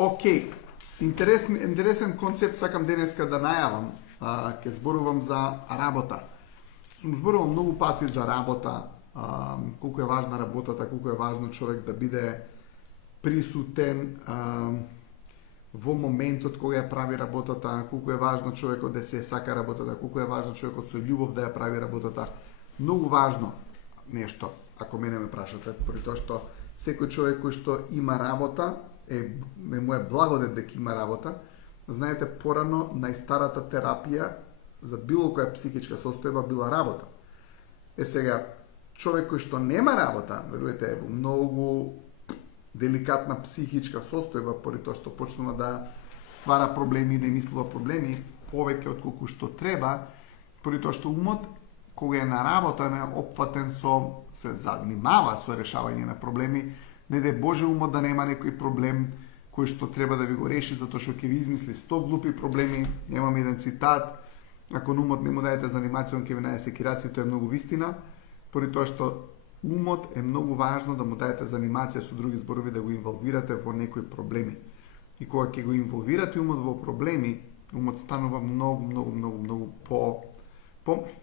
Океј, интересен концепт сакам денеска да најавам. Ке зборувам за работа. Сум зборувал многу пати за работа, колку е важна работата, колку е важно човек да биде присутен во моментот кога ја прави работата, колку е важно човекот да се сака работата, колку е важно човекот со љубов да ја прави работата. Многу важно нешто, ако мене ме прашате, поради тоа што секој човек кој што има работа, му е благодет дека има работа. Знаете, порано најстарата терапија за било која психичка состојба била работа. Сега, човек кој што нема работа, верувате, во многу деликатна психичка состојба, поради тоа што почнува да ствара проблеми и да мислува проблеми повеќе од колку што треба, поради тоа што умот кога е на работа не опфатен се занимава со решавање на проблеми, не де Боже умот да нема некој проблем кој што треба да ви го реши, затоа што ќе ви измисли 100 глупи проблеми. Немам еден цитат: ако умот не му даете занимација, он ќе ви најде секираци, тоа е многу вистина, поради тоа што умот е многу важно да му даете занимација, со други зборови да го инволвирате во некои проблеми. И кога ќе го инволвирате умот во проблеми, умот станува многу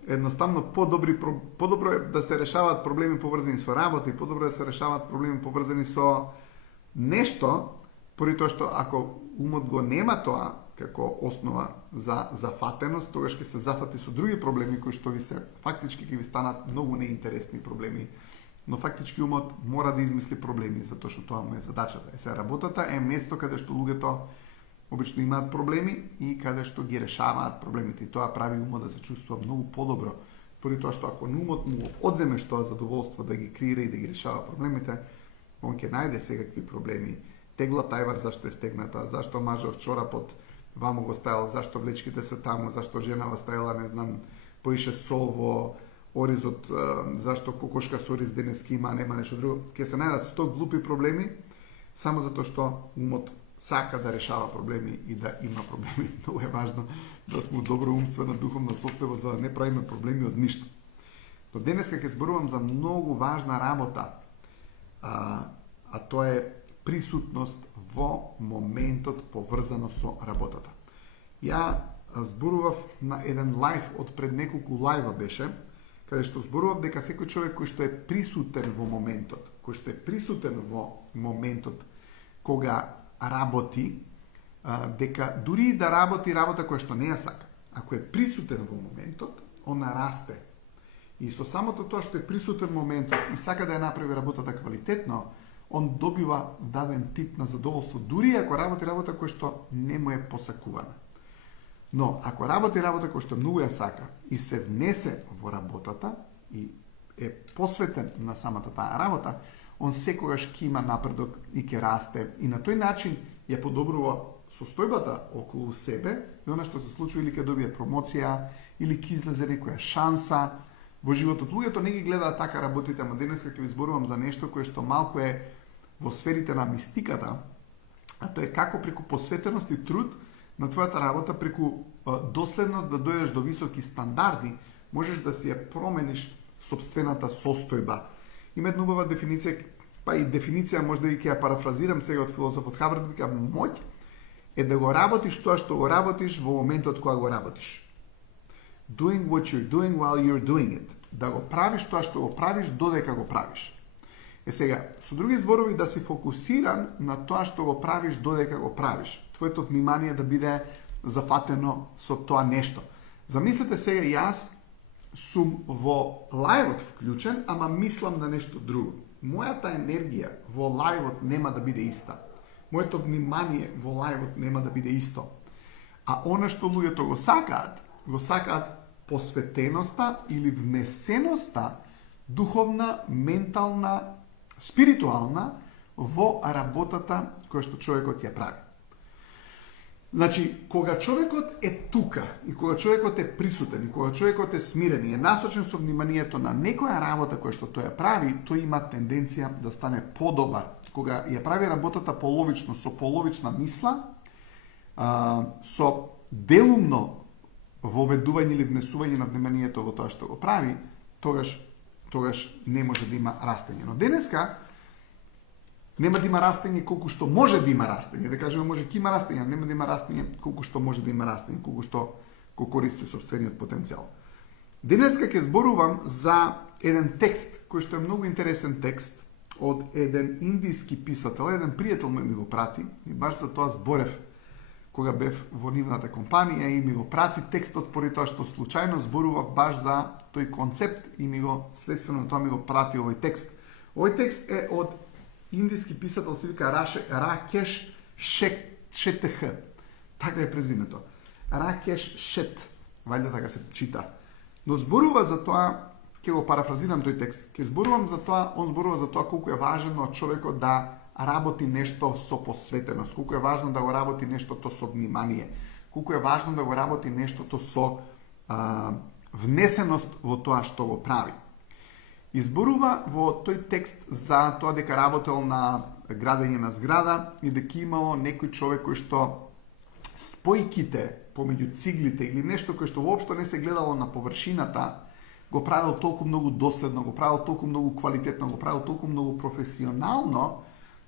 едноставно подобро е да се решаваат проблеми поврзани со работа и подобро е да се решаваат проблеми поврзани со нешто, поради тоа што ако умот го нема тоа како основа за зафатеност, тогаш ќе се зафати со други проблеми кои што фактички ќе ви станат многу неинтересни проблеми. Но фактички умот мора да измисли проблеми, затоа што тоа му е задачата. Сега работата е место каде што луѓето обично имаат проблеми и каде што ги решаваат проблемите. И тоа прави умот да се чувствува многу подобро. Поради тоа што ако умот му одземеш тоа задоволство да ги креира и да ги решава проблемите, он ќе најде секакви проблеми. Тегла тајвар зашто е стегната, зашто мажов чорапот ваму го ставил, зашто влечките се таму, зашто женава ставила, не знам, поише сол во оризот, зашто кокошка со ориз денески има, нема нешто друго. Ќе се најдат 100 глупи проблеми, само затоа што умот сака да решава проблеми и да има проблеми. Много е важно да сме добро умствена, духовна состојба, за да не правиме проблеми од ништо. Но денеска ќе зборувам за многу важна работа, а тоа е присутност во моментот поврзано со работата. Ја зборував на еден лайв од пред неколку лајва беше, каде што зборував дека секој човек кој што е присутен во моментот, кога работи, дека дури да работи работа која што не ја сака, ако е присутен во моментот, она расте. И со самото тоа што е присутен во моментот и сака да ја направи работата квалитетно, он добива даден тип на задоволство, дури ако работи работа која што не му е посакувана. Но ако работи работа која што многу ја сака и се внесе во работата и е посветен на самата таа работа, он секогаш ќе има напредок и ќе расте и на тој начин ја подобрува состојбата околу себе и она што се случува, или ќе добие промоција, или ќе излезе некоја шанса во животот. Луѓето не ги гледаат така работите, ама денеска ќе ви зборувам за нешто кое што малку е во сферите на мистиката, а тоа е како преку посветеност и труд на твојата работа, преку доследност да дојдеш до високи стандарди, можеш да си ја промениш сопствената состојба. Има една убава дефиниција, па и дефиниција може да ќе ја парафразирам сега од филозофот Хабард, вика: моќ е да го работиш тоа што го работиш во моментот кога го работиш. Doing what you're doing while you're doing it. Да го правиш тоа што го правиш додека го правиш. Сега, со други зборови, да си фокусиран на тоа што го правиш додека го правиш. Твоето внимание да биде зафатено со тоа нешто. Замислете сега, јас сум во лајвот вклучен, ама мислам на нешто друго. Мојата енергија во лајвот нема да биде иста. Моето внимание во лајвот нема да биде исто. А она што луѓето го сакаат посветеноста или внесеноста духовна, ментална, спиритуална во работата која што човекот ја прави. Значи, кога човекот е тука и кога човекот е присутен и кога човекот е смирен и е насочен со вниманието на некоја работа која што тој ја прави, тој има тенденција да стане подобар. Кога ја прави работата половично, со половична мисла, со делумно воведување или внесување на вниманието во тоа што го прави, тогаш не може да има растење. Но денеска Нема да има растење колку што може да има растење. Да кажеме, може ќе има растење, нема да има растење колку што може да има растење, колку што го користи сопствениот потенцијал. Денеска ќе зборувам за еден текст, кој што е многу интересен текст, од еден индиски писател, еден пријател ми го прати, и баш за тоа зборев кога бев во нивната компанија и ми го прати текстот поради тоа што случајно зборував баш за тој концепт и ми го следствено тоа ми го прати овој текст. Овој текст е од индиски писател, се вика Ракеш Шетх. Така е презимето. Ракеш Шет, вајде така се чита. Но зборува за тоа, ќе го парафразирам тој текст, ќе зборувам за тоа, он зборува за тоа колку е важно од човекот да работи нешто со посветеност, колку е важно да го работи нештото со внимание, колку е важно да го работи нештото со внесеност во тоа што го прави. Изборува во тој текст за тоа дека работел на градење на зграда и дека имало некој човек кој што спојките помеѓу циглите или нешто кој што воопшто не се гледало на површината, го правил толку многу доследно, го правил толку многу квалитетно, го правил толку многу професионално,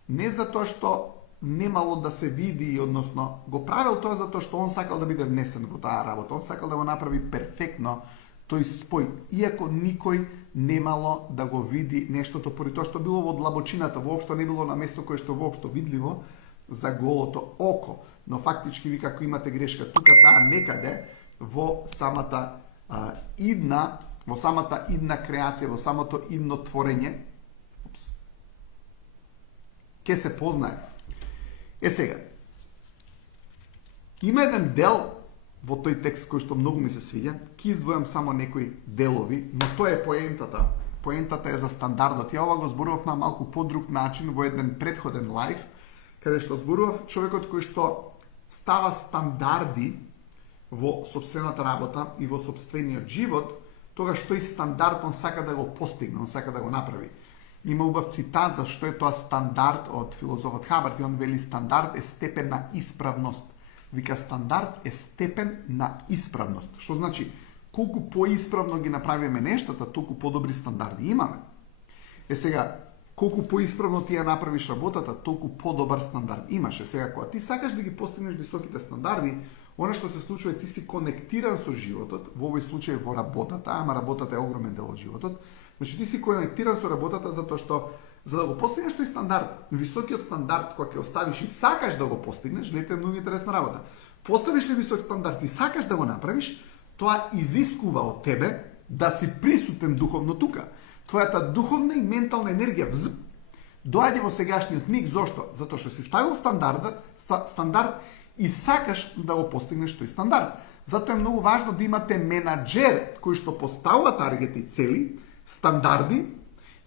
не затоа што немало да се види, односно го правил тоа затоа што он сакал да биде внесен во таа работа, он сакал да го направи перфектно тој спој, иако никој немало да го види нештото, поради тоа што било во длабочината, воопшто не било на место кое што воопшто видливо за голото око. Но фактички ви како имате грешка тука таа некаде во самата идна креација, во самото идно творење, ќе се познае. Сега, има еден дел во тој текст кој што многу ми се свиѓа, ќе издвојам само некои делови, но тоа е поентата. Поентата е за стандардот. Ја ова го зборував на малку подруг начин во еден претходен лайв, каде што зборував човекот кој што става стандарди во сопствената работа и во сопствениот живот, тогаш тој стандард он сака да го постигне, он сака да го направи. Има убав цитат за што е тоа стандард од филозофот Хабарт и он вели стандард е степен на исправност. Вика стандард е степен на исправност. Што значи, колку поисправно ги направиме нештата, толку подобри стандарди имаме. Сега, колку поисправно ти ја направиш работата, толку подобар стандард имаш. Сега, кога ти сакаш да ги постигнеш високите стандарди, она што се случува е ти си конектиран со животот, во овој случај во работата, ама работата е огромен дел од животот. Значи ти си конектиран со работата затоа што за да го постигнеш тој стандард, високиот стандард кој ќе оставиш и сакаш да го постигнеш, лете е многу интересна работа. Поставиш ли висок стандард и сакаш да го направиш, тоа изискува од тебе да си присутен духовно тука. Твојата духовна и ментална енергија доаѓа во сегашниот миг. Зошто? Затоа што си ставил стандард и сакаш да го постигнеш тој стандард. Затоа е многу важно да имате менаџер кој што поставува таргети и цели, стандарди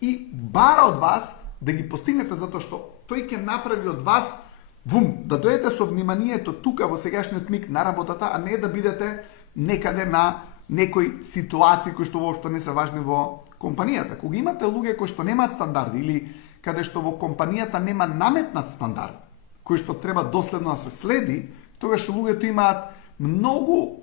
и бара од вас да ги постигнете, затоа што тој ќе направи од вас да дојдете со вниманието тука во сегашниот миг на работата, а не да бидете некаде на некои ситуации кои што воопшто не се важни во компанијата. Кога имате луѓе кои што немаат стандарди или каде што во компанијата нема наметнат стандард кој што треба доследно да се следи, тогаш луѓето имаат многу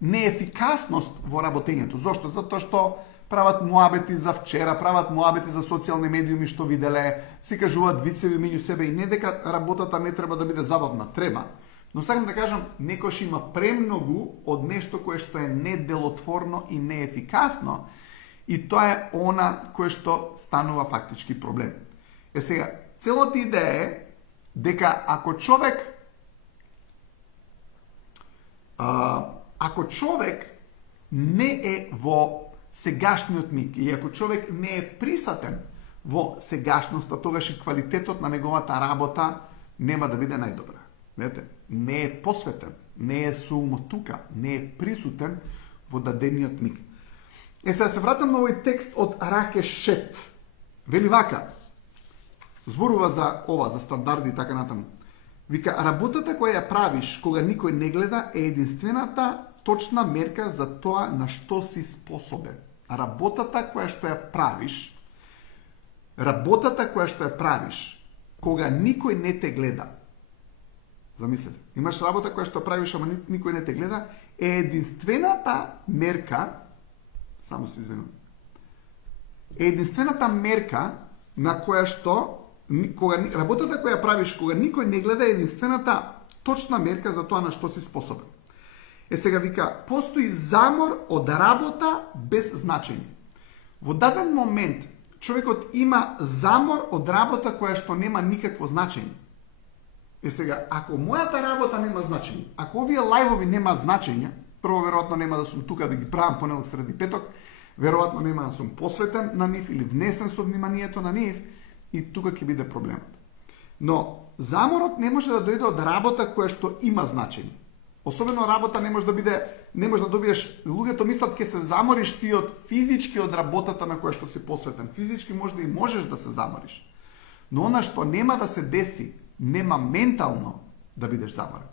неефикасност во работењето. Зошто? Затоа што прават муабети за вчера, прават муабети за социјални медиуми што виделе, си кажуваат вицеви меѓу себе и не дека работата не треба да биде забавна, треба. Но сакам да кажам, некош има премногу од нешто кое што е неделотворно и неефикасно и тоа е она кое што станува фактички проблем. Сега, целата идеја е дека ако човек не е во сегашниот миг и ако човек не е присатен во сегашноста, тогаш и квалитетот на неговата работа нема да биде најдобра. Не е посветен, не е со умот тука, не е присутен во дадениот миг. Сега се вратам на овој текст од Ракеш Шет. Вели вака, зборува за ова, за стандарди и така натаму. Вика, работата која ја правиш кога никој не гледа е единствената точна мерка за тоа на што си способен. Работата која што ја правиш кога никој не те гледа. Замислете, имаш работа која што правиш, ама никој не те гледа, е единствената мерка, само се извинувам, е единствената мерка на која што работата која правиш кога никој не гледа е единствената точна мерка за тоа на што си способен. Сега вика, постои замор од работа без значење. Во даден момент човекот има замор од работа која што нема никакво значење. Сега, ако мојата работа нема значење, ако овие лајвови нема значење, прво веројатно нема да сум тука да ги правам понеделник, среди петок, веројатно нема да сум посветен на нив или внесен со вниманието на нив и тука ќе биде проблемот. Но заморот не може да дојде од работа која што има значење. Особено работа не може да добиеш, луѓето мислат ке се замориш ти од физички од работата на која што си посветен. Физички може да и можеш да се замориш. Но она што нема да се деси, нема ментално да бидеш заморен.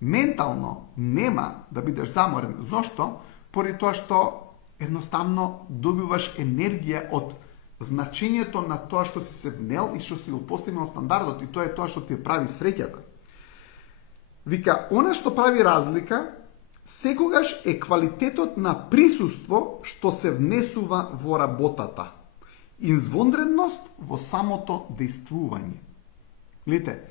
Ментално нема да бидеш заморен. Зошто? Поради тоа што едноставно добиваш енергија од значењето на тоа што си се внел и што си го постигнал стандардот, и тоа е тоа што ти прави среќата. Вика, она што прави разлика секогаш е квалитетот на присуство што се внесува во работата. Извонредност во самото действување. Гледате,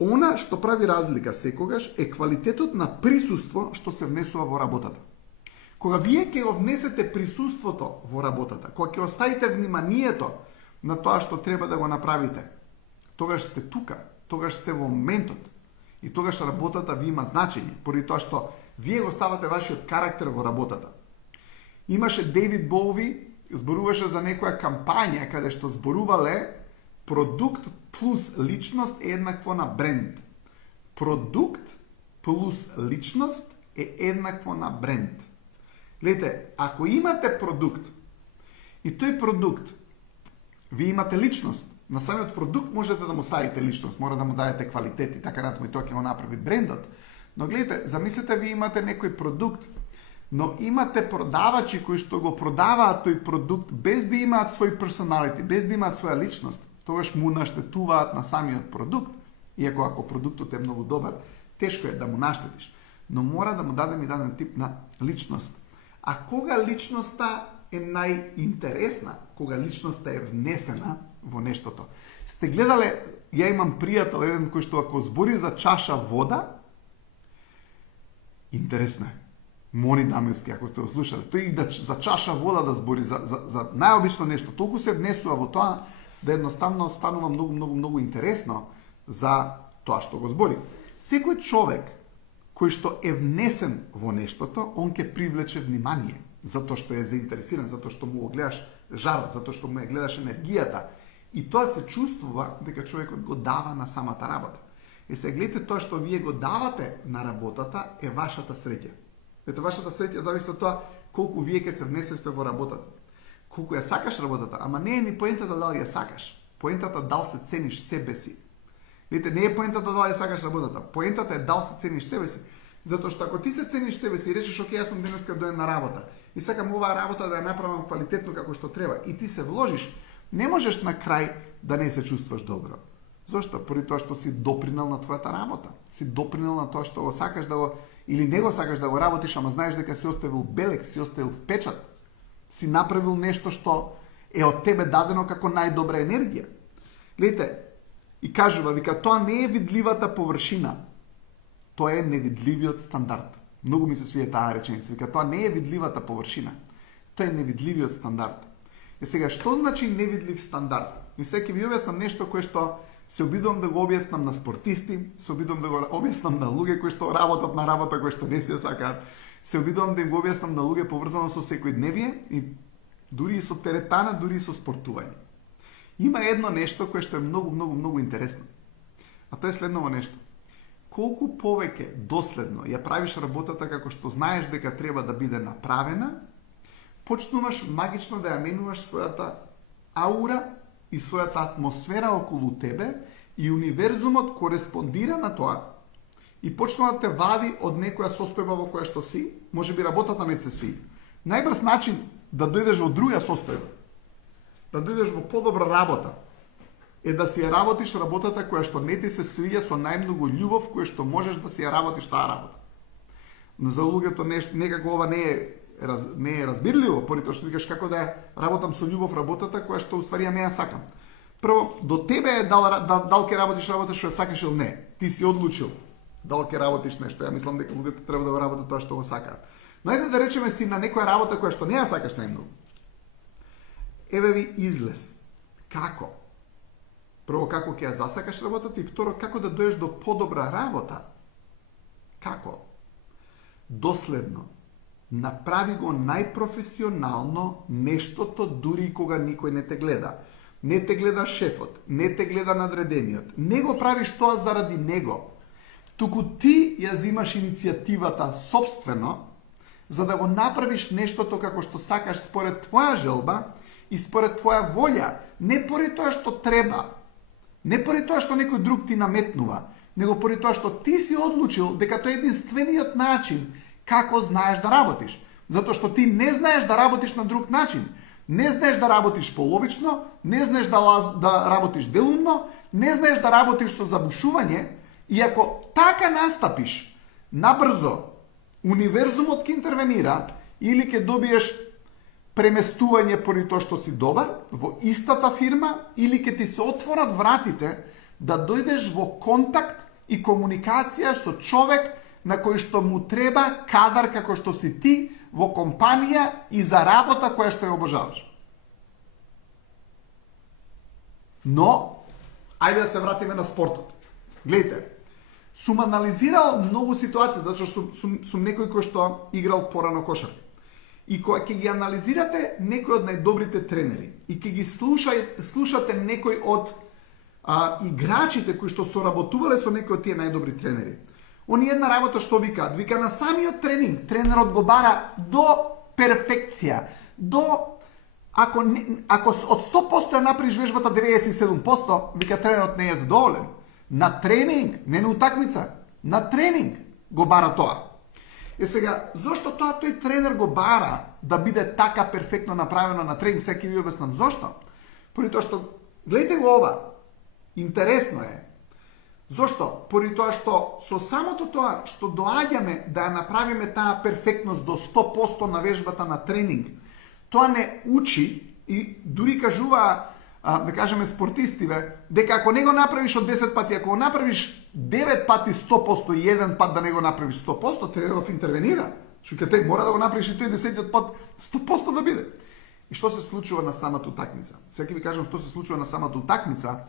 она што прави разлика секогаш е квалитетот на присуство што се внесува во работата. Кога вие ќе го внесете присуството во работата, кога ќе оставите вниманието на тоа што треба да го направите, тогаш сте тука, тогаш сте во моментот и тогаш работата ви има значење, поради тоа што вие го ставате вашиот карактер во работата. Имаше Дейвид Боуи, зборуваше за некоја кампања каде што зборувале продукт плюс личност е еднакво на бренд. Продукт плюс личност е еднакво на бренд. Гледате, ако имате продукт и тој продукт, вие имате личност, на самиот продукт можете да му ставите личност, мора да му дадете квалитет и така натаму, и тоа ќе го направи брендот. Но гледате, замислете, вие имате некој продукт, но имате продавачи кои што го продаваат тој продукт без да имаат свој персоналити, без да имаат своја личност, тогаш му наштетуваат на самиот продукт, иако ако продуктот е многу добар, тешко е да му наштетиш, но мора да му дадем и даден тип на личност. А кога личноста е најинтересна, кога личноста е внесена во нештото. Сте гледале, ја имам пријател еден кој што ако збори за чаша вода, интересно е. Мони Дамевски, ако сте го слушале, тој и за чаша вода да збори, за најобично нешто, толку се внесува во тоа, да едноставно станува многу интересно за тоа што го збори. Секој човек кој што е внесен во нештото, он ќе привлече внимание, затоа што е заинтересиран, затоа што му го гледаш жарот, затоа што му ја гледаш енергијата. И тоа се чувствува дека човекот го дава на самата работа. И се гледате, тоа што вие го давате на работата е вашата среќа. Ето, вашата среќа зависи од тоа колку вие ќе се внесете во работата. Колку ја сакаш работата, ама не е ни поентата дали ја сакаш. Поентата дали се цениш себе си. Видите, не е поентата дали ја сакаш работата. Поентата е дали се цениш себе си. Затоа што ако ти се цениш себе си и речеш, окей, јас сум денеска доен на работа и сакам оваа работа да ја направам квалитетно како што треба и ти се вложиш, не можеш на крај да не се чувстваш добро. Зошто? Поради тоа што си допринел на твојата работа. Си допринел на тоа што го сакаш да го или не го сакаш да го работиш, ама знаеш дека си оставил белег, си оставил впечат. Си направил нешто што е од тебе дадено како најдобра енергија. Гледате, и кажува, вика, тоа не е видливата површина, тоа е невидливиот стандард. Многу ми се свија таа реченица. Вика, тоа не е видливата површина, тоа е невидливиот стандард. И сега, што значи невидлив стандард? И сега ќе ви објаснам нешто кое што се обидувам да го објаснам на спортисти, се обидувам да го објаснам на луѓе кои што работат на работа кои што не се сакаат, се обидувам да им го објаснам на луѓе поврзано со секојдневие и дури и со теретана, дури и со спортување. Има едно нешто кое што е многу интересно. А тоа е следново нешто. Колку повеќе доследно ја правиш работата како што знаеш дека треба да биде направена, почнуваш магично да ја менуваш својата аура и својата атмосфера околу тебе и универзумот кореспондира на тоа и почнува да те вади од некоја состојба во која што си, можеби работата не се сви. Најбрз начин да дојдеш во друга состојба, да дојдеш во подобра работа, е да си ја работиш работата која што не ти се свиѓа со најмногу љубов која што можеш да си ја работиш таа работа. Но за луѓето некако ова не е разбирливо, поради тоа што викаш како да ја работам со љубов работата која што уствари ја не ја сакам. Прво, до тебе е дал ќе работиш работа што ја сакаш или не. Ти си одлучил дал ќе работиш нешто. Ја мислам дека луѓето треба да го работат тоа што го сакаат. Но ајде да речеме си на некоја работа која што не ја сакаш најмногу. Еве ви излез. Како? Прво, како ќе ја засакаш работата и второ, како да доеш до подобра работа. Како? Доследно. Направи го најпрофесионално нештото дури кога никој не те гледа. Не те гледа шефот, не те гледа надредениот. Не го правиш тоа заради него. Туку ти ја зимаш иницијативата собствено, за да го направиш нештото како што сакаш според твоја желба и според твоја волја, не поради тоа што треба, не поради тоа што некој друг ти наметнува, него поради тоа што ти си одлучил дека тоа е единствениот начин како знаеш да работиш. Затоа што ти не знаеш да работиш на друг начин. Не знаеш да работиш половично, не знаеш да работиш делумно, не знаеш да работиш со забушување и ако така настапиш, набрзо, универзумот ќе интервенира или ќе добиеш преместување поради тоа што си добар во истата фирма или ќе ти се отворат вратите да дојдеш во контакт и комуникација со човек на кој што му треба кадар како што си ти во компанија и за работа која што ја обожаваш. Но, ајде да се вратиме на спортот. Гледайте, сум анализирал многу ситуации, затоа што сум некој кој што играл порано кошарка. И кога ќе ги анализирате некој од најдобрите тренери и ќе ги слушате некој од играчите кои што соработувале со некој од тие најдобри тренери, они една работа што викаат, вика на самиот тренинг, тренерот го бара до перфекција, до ако од 100% ја направиш вежбата 97%, вика тренерот не е задоволен. На тренинг, не на утакмица, на тренинг го бара тоа. Е сега, зошто тоа тој тренер го бара да биде така перфектно направено на тренинг? Сега ќе ви обяснам зошто. Поради тоа што, гледайте го ова, интересно е. Зошто? Поради тоа што со самото тоа што доаѓаме да ја направиме таа перфектност до 100% на вежбата на тренинг, тоа не учи и дури кажуваа, да кажеме спортистиве, дека ако не го направиш од 10 пати, ако го направиш 9 пати 100% и еден пат да не го направиш 100%, тренеров интервенира. Што ќе те мора да го направиш и тој 10 пат 100% да биде. И што се случува на самата утакмица? Сега ќе ви кажам што се случува на самата утакмица.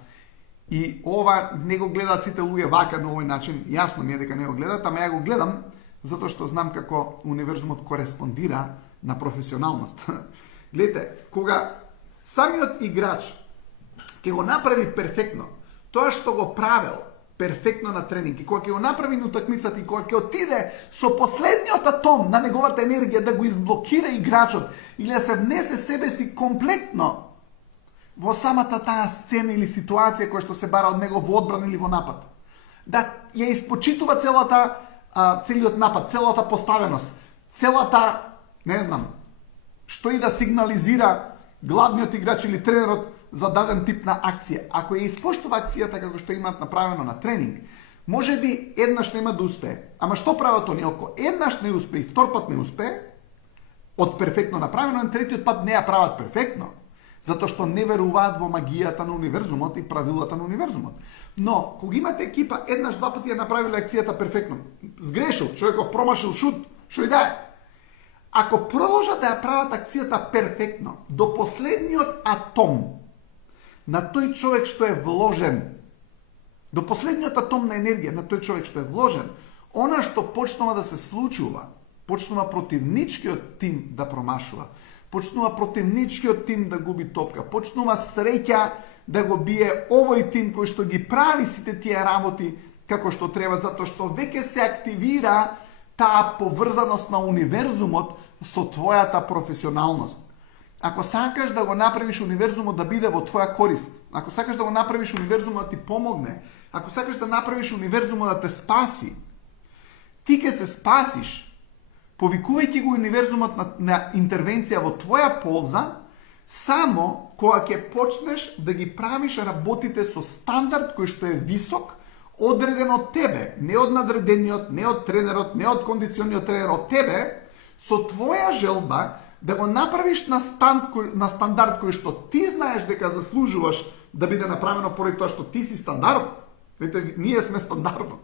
И ова не го гледаат сите луѓе вака на овој начин. Јасно ми е дека не го гледаат, ама ја го гледам затоа што знам како универзумот кореспондира на професионалност. Гледате, кога самиот играч ќе го направи перфектно тоа што го правел перфектно на тренинг и кога ќе го направи на утакмицата и кога ќе отиде со последниот атом на неговата енергија да го изблокира играчот или да се внесе себе си комплетно во самата таа сцена или ситуација која што се бара од него во одбрана или во напад. Да ја испочитува целиот напад, целата поставеност, целата, не знам, што и да сигнализира главниот играч или тренерот за даден тип на акција. Ако ја испоштува акцијата како што имаат направено на тренинг, може би еднаш нема да успее. Ама што прават они? Ако еднаш не успее и втор пат не успее, од перфектно направено, на третиот пат не ја прават перфектно. Затоа што не веруваат во магијата на универзумот и правилата на универзумот. Но, кога имате екипа, еднаш, два пати ја направиле акцијата перфектно, сгрешил, човеков промашил шут, што и да е. Ако продолжат да ја прават акцијата перфектно, до последниот атом на тој човек што е вложен, до последниот атом на енергија на тој човек што е вложен, она што почнува да се случува, почнува противничкиот тим да промашува, почнува противничкиот тим да губи топка, почнува среќа да го бие овој тим кој што ги прави сите тие работи како што треба, затоа што веќе се активира таа поврзаност на универзумот со твојата професионалност. Ако сакаш да го направиш универзумот да биде во твоја корист, ако сакаш да го направиш универзумот да ти помогне, ако сакаш да направиш универзумот да те спаси, ти ќе се спасиш повикувајќи го универзумот на интервенција во твоја полза, само кога ќе почнеш да ги правиш работите со стандард кој што е висок, одреден од тебе, не од надредениот, не од тренерот, не од кондициониот тренер, од тебе, со твоја желба да го направиш на стандард кој што ти знаеш дека заслужуваш да биде направено поради тоа што ти си стандард. Видите, ние сме стандардот.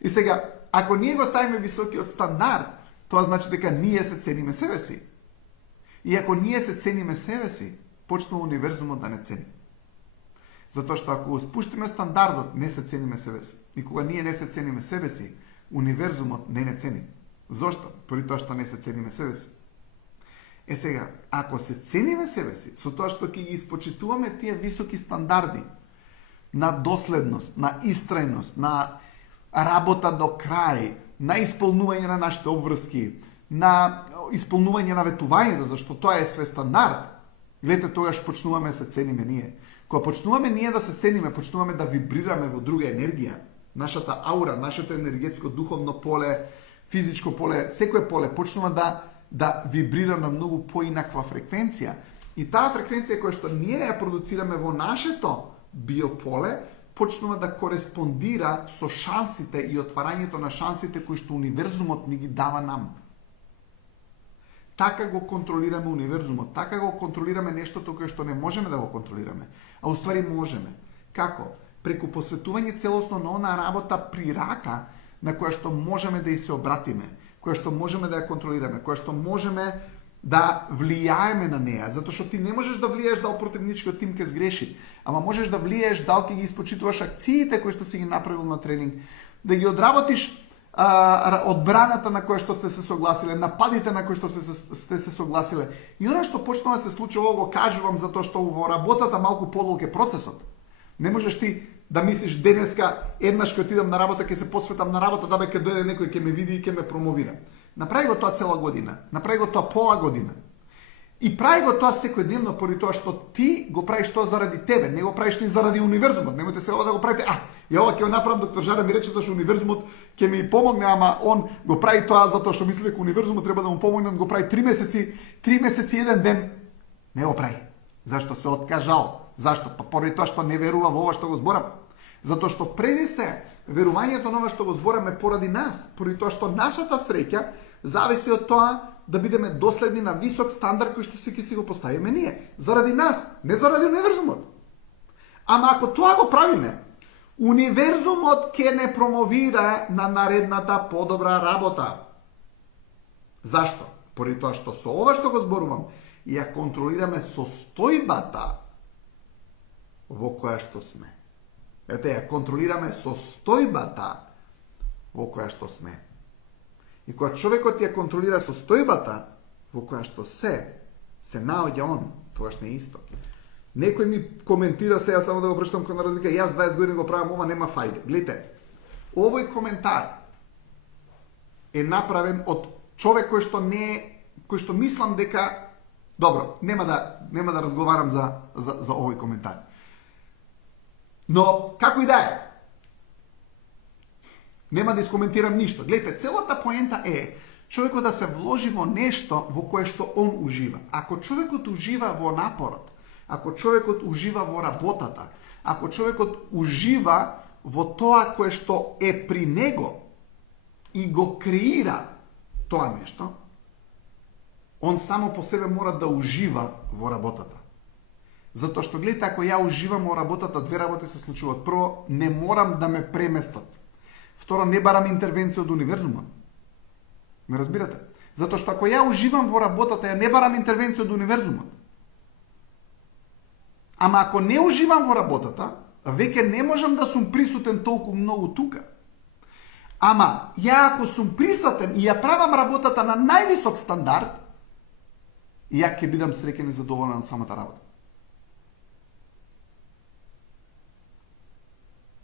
И сега, ако ние го ставиме високиот стандард, тоа значи дека ние се цениме себе си. И ако ние се цениме себе си, почнува универзумот да не цени. Затоа што ако спуштиме стандардот, не се цениме себе си. И кога ние не се цениме себе си, универзумот не цени. Зошто? Поради тоа што не се цениме себе си. Сега, ако се цениме себе си, со тоа што ќе ги испочитуваме тие високи стандарди на доследност, на истрајност, на работа до крај, на исполнување на нашите обврски, на исполнување на ветувањето, зашто тоа е све стандард. Гледате, тогаш почнуваме да се цениме ние. Кога почнуваме ние да се цениме, почнуваме да вибрираме во друга енергија. Нашата аура, нашето енергетско, духовно поле, физичко поле, секое поле почнува да вибрира на многу поинаква фреквенција. И таа фреквенција која што ние ја продуцираме во нашето биополе, почнува да кореспондира со шансите и отварањето на шансите кои што универзумот ни ги дава нам. Така го контролираме универзумот, така го контролираме нештото кое што не можеме да го контролираме, а уствари можеме. Како? Преку посветување целосно на онаа работа при рака на која што можеме да и се обратиме, која што можеме да ја контролираме, која што можеме да влијаеме на неа, затоа што ти не можеш да влијаеш дал противничкиот тим ќе сгреши, ама можеш да влијаеш дал ќе ги испочитуваш акциите кои што си ги направил на тренинг, да ги одработиш одбраната на која што сте се согласиле, нападите на кои што сте се согласиле. И она што почнува да се случува, го кажувам затоа што во работата малку подолг е процесот. Не можеш ти да мислиш денеска еднаш кога отидам на работа ќе се посветам на работа, да бе ќе дојде некој ќе ме види и ќе ме промовира. Направи го тоа цела година, направи го тоа пола година. И прави го тоа секојдневно поради тоа што ти го правиш тоа заради тебе, не го правиш ни заради универзумот. Немојте се ова да го правите. Ја ова ќе го направам, доктор Жара ми рече зашто универзумот ќе ми помогне, ама он го прави тоа затоа што мисли дека универзумот треба да му помогне, он го прави 3 месеци еден ден. Не го прави. Зашто се откажал? Зашто? Па поради тоа што не верува во ова што го зборам. Затоа што преди се верувањето на ова што го збораме поради нас, поради тоа што нашата среќа зависи од тоа да бидеме доследни на висок стандард кој што ќе си го поставиме ние. Заради нас, не заради универзумот. Ама ако тоа го правиме, универзумот ќе не промовира на наредната подобра работа. Зашто? Поради тоа што со ова што го зборувам, ја контролираме состојбата во која што сме. Ете, ја контролираме состојбата во која што сме. И кога човекот ја контролира состојбата во која што се наоѓа он, тогаш не е исто. Некој ми коментира сега, само да го прочитам кога народ вика, јас 20 години го правам ова, нема фајде. Гледате, овој коментар е направен од човек кој што мислам дека добро, нема да разговарам за овој коментар. Но како и да е, нема да искоментирам ништо. Гледате, целата поента е човекот да се вложи во нешто во кое што он ужива. Ако човекот ужива во напорот, ако човекот ужива во работата, ако човекот ужива во тоа кое што е при него и го креира тоа нешто, он само по себе мора да ужива во работата. Затоа што, гледате, ако ја уживам во работата, две работи се случуваат. Прво, не морам да ме преместат. Второ, не барам интервенција од универзумот. Ме разбирате? Затоа што ако ја уживам во работата, ја не барам интервенција од универзумот. Ама ако не уживам во работата, веќе не можам да сум присутен толку многу тука. Ама, ја ако сум присутен и ја правам работата на највисок стандард, ја ќе бидам среќен и задоволен од самата работа.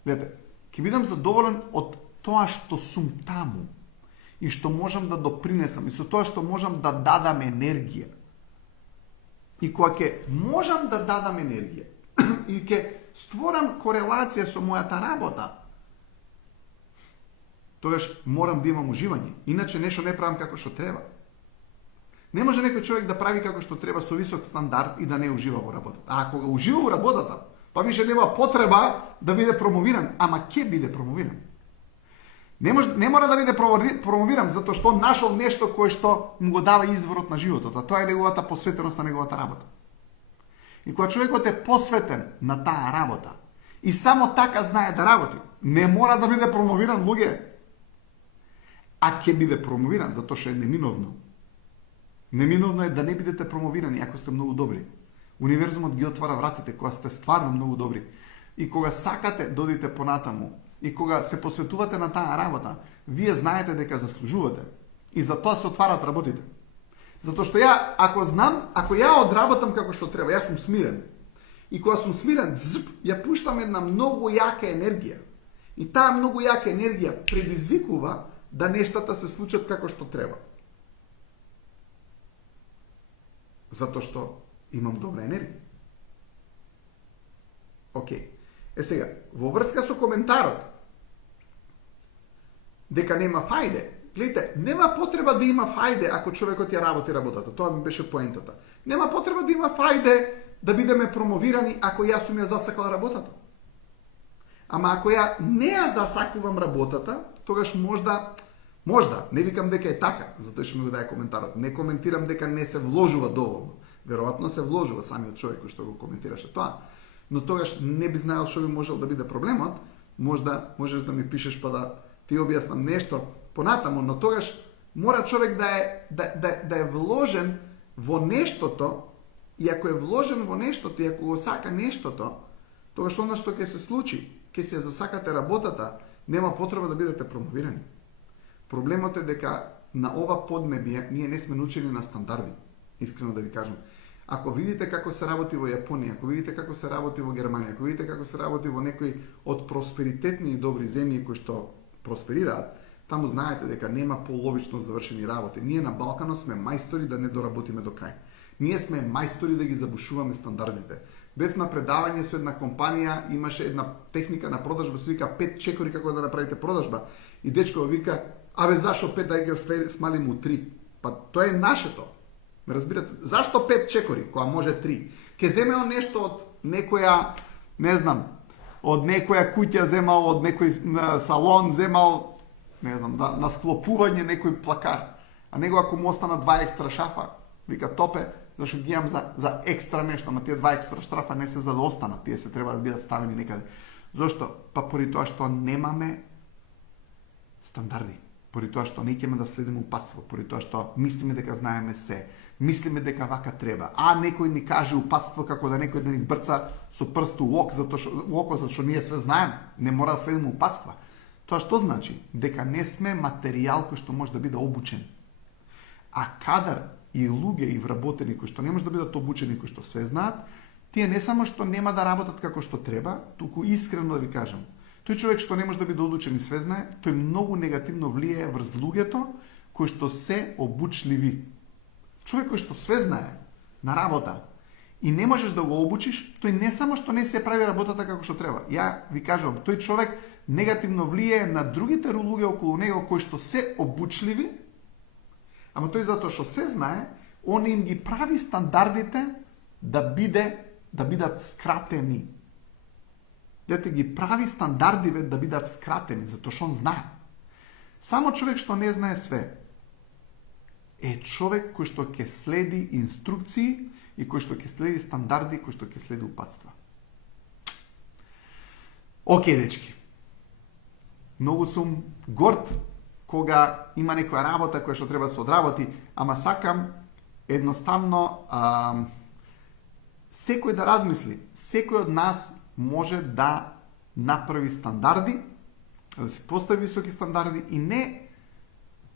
Гледате, ќе бидам задоволен од тоа што сум таму и што можам да допринесам и со тоа што можам да дадам енергија. И кога ќе можам да дадам енергија и ќе створам корелација со мојата работа, тогаш морам да имам уживање. Иначе нешто не правам како што треба. Не може некој човек да прави како што треба со висок стандард и да не ужива во работата. А ако го ужива во работата, па више нема потреба да биде промовиран, ама ќе биде промовиран. Не мора да биде промовиран затоа што нашол нешто кое што му го дава изворот на животот, а тоа е неговата посветеност на неговата работа. И кога човекот е посветен на таа работа и само така знае да работи, не мора да биде промовиран, луѓе. А ќе биде промовиран затоа што е неминовно. Неминовно е да не бидете промовирани ако сте многу добри. Универзумот ги отвара вратите кога сте стварно многу добри. И кога сакате да одите понатаму, и кога се посветувате на таа работа, вие знаете дека заслужувате. И за тоа се отварат работите. Затоа што ако ја одработам како што треба, јас сум смирен. И кога сум смирен, ја пуштам една многу јака енергија. И таа многу јака енергија предизвикува да нештата се случат како што треба. Затоа што имам добра енергија. Океј. Сега, во врска со коментарот дека нема фајде, гледайте, нема потреба да има фајде ако човекот ја работи работата. Тоа ми беше поентата. Нема потреба да има фајде да бидеме промовирани ако јас сум ја засакала работата. Ама ако ја не ја засакувам работата, тогаш можда, не викам дека е така, затоа што ми го даде коментарот. Не коментирам дека не се вложува доволно. Веројатно се вложува самиот човек кој што го коментираше тоа. Но тогаш не би знаел што би можел да биде проблемот, можда можеш да ми пишеш па да ти објаснам нешто понатаму, но тогаш мора човек да е вложен во нештото, и ако е вложен во нештото, и ако го сака нештото, тогаш она што ќе се случи, ќе се засакате работата, нема потреба да бидете промовирани. Проблемот е дека на ова поднебие ние не сме научени на стандарди, искрено да ви кажам. Ако видите како се работи во Јапонија, ако видите како се работи во Германија, ако видите како се работи во некои од просперитетни и добри земји кои што просперираат, таму знаете дека нема половично завршени работи. Ние на Балканот сме мајстори да не доработиме до крај. Ние сме мајстори да ги забушуваме стандардите. Бев на предавање со една компанија, имаше една техника на продажба, се вика 5 чекори како да направите продажба. И дечко вика, абе зашо 5 да ги смалим у 3? Па тоа е нашето. Ме разбирате? Зашто 5 чекори, кога може 3? Ке земео нешто од некоја, не знам, од некоја куќа земал, од некој салон земал, не знам, на склопување некој плакар. А него ако му остана 2 екстра шафа, вика топе, зашто ги имам за екстра нешто, ама тие 2 екстра шафа не се за да останат, тие се треба да бидат ставени некаде. Зошто? Па поради тоа што немаме стандарди. Поради тоа што не ќеме да следиме упатство, поради тоа што мислиме дека знаеме се, мислиме дека вака треба, а некој ни каже упатство како да некој да ни брца со прст у око, затоа што ние све знаеме, не мора да следиме упатства. Тоа што значи? Дека не сме материјал кој што може да биде обучен. А кадар и луѓе и вработени кои што не може да бидат обучени, кои што све знаат, тие не само што нема да работат како што треба, туку искрено да ви кажам, тој човек што не може да биде одучен и све знае, тој многу негативно влијае врз луѓето кои што се обучливи. Човек кој што све знае на работа и не можеш да го обучиш, тој не само што не се прави работата како што треба. Ја ви кажувам, тој човек негативно влијае на другите луѓе околу него кои што се обучливи, ама тој затоа што се знае, он им ги прави стандардите да бидат скратени. Дете ги прави стандардиве да бидат скратени, затоа што он знае. Само човек што не знае све е човек кој што ќе следи инструкции и кој што ќе следи стандарди, кој што ќе следи упатства. Океј, дечки. Многу сум горд кога има некоја работа која што треба да се одработи, ама сакам едноставно секој да размисли, секој од нас може да направи стандарди, да се постави високи стандарди и не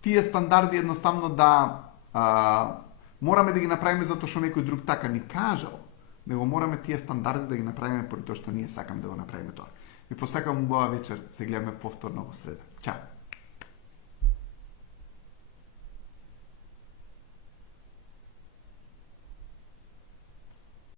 тие стандарди едноставно да мораме да ги направиме затоа што некој друг така ни кажал, него мораме тие стандарди да ги направиме поради тоа што ние сакаме да го направиме тоа. Ви посакам убава вечер, се гледаме повторно во среда. Чао!